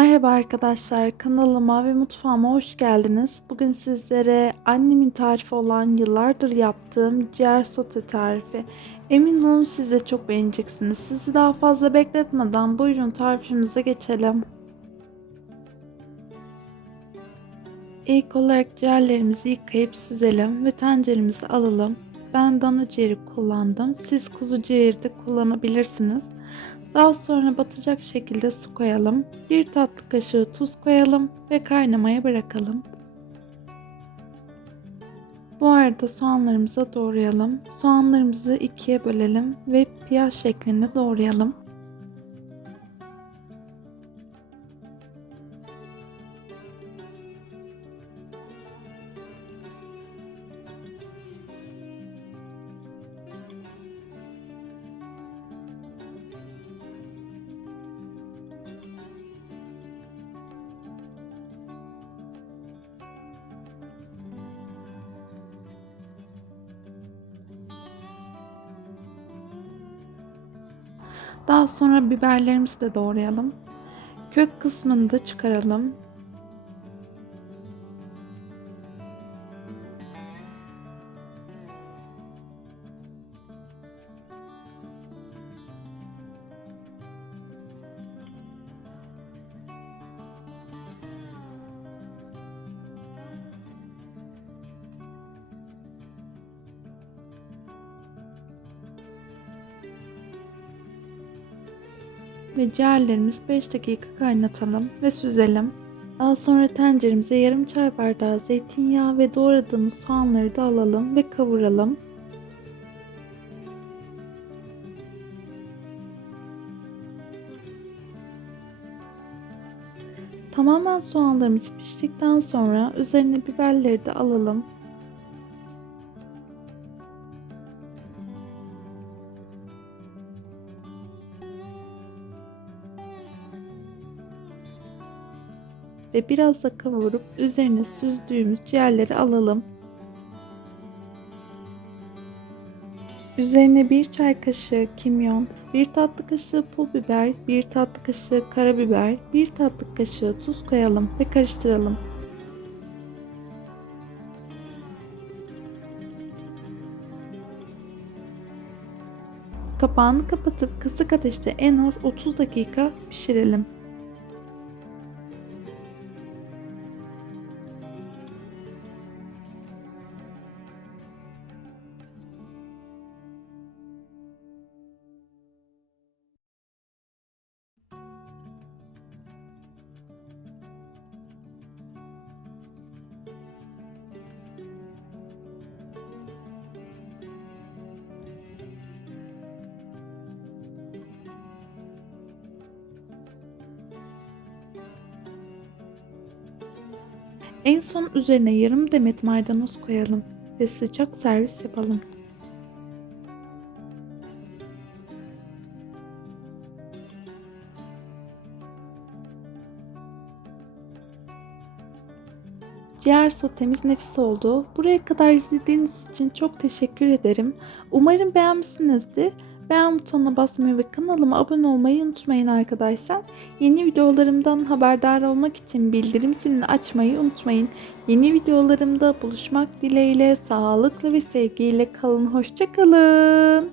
Merhaba arkadaşlar, kanalıma ve mutfağıma hoş geldiniz. Bugün sizlere annemin tarifi olan yıllardır yaptığım ciğer sote tarifi. Emin olun siz de çok beğeneceksiniz. Sizi daha fazla bekletmeden buyurun tarifimize geçelim. İlk olarak ciğerlerimizi yıkayıp süzelim ve tenceremizi alalım. Ben dana ciğeri kullandım. Siz kuzu ciğeri de kullanabilirsiniz. Daha sonra batacak şekilde su koyalım. Bir tatlı kaşığı tuz koyalım ve kaynamaya bırakalım. Bu arada soğanlarımızı doğrayalım. Soğanlarımızı ikiye bölelim ve piyaz şeklinde doğrayalım. Daha sonra biberlerimizi de doğrayalım. Kök kısmını da çıkaralım. Ve ciğerlerimizi 5 dakika kaynatalım ve süzelim. Daha sonra tenceremize yarım çay bardağı zeytinyağı ve doğradığımız soğanları da alalım ve kavuralım. Tamamen soğanlarımız piştikten sonra üzerine biberleri de alalım ve biraz da kavurup üzerine süzdüğümüz ciğerleri alalım. Üzerine bir çay kaşığı kimyon, bir tatlı kaşığı pul biber, bir tatlı kaşığı karabiber, bir tatlı kaşığı tuz koyalım ve karıştıralım. Kapağını kapatıp kısık ateşte en az 30 dakika pişirelim. En son üzerine yarım demet maydanoz koyalım ve sıcak servis yapalım. Ciğer sotemiz nefis oldu. Buraya kadar izlediğiniz için çok teşekkür ederim. Umarım beğenmişsinizdir. Beğen butonuna basmayı ve kanalıma abone olmayı unutmayın arkadaşlar. Yeni videolarımdan haberdar olmak için bildirim zilini açmayı unutmayın. Yeni videolarımda buluşmak dileğiyle sağlıklı ve sevgiyle kalın. Hoşçakalın.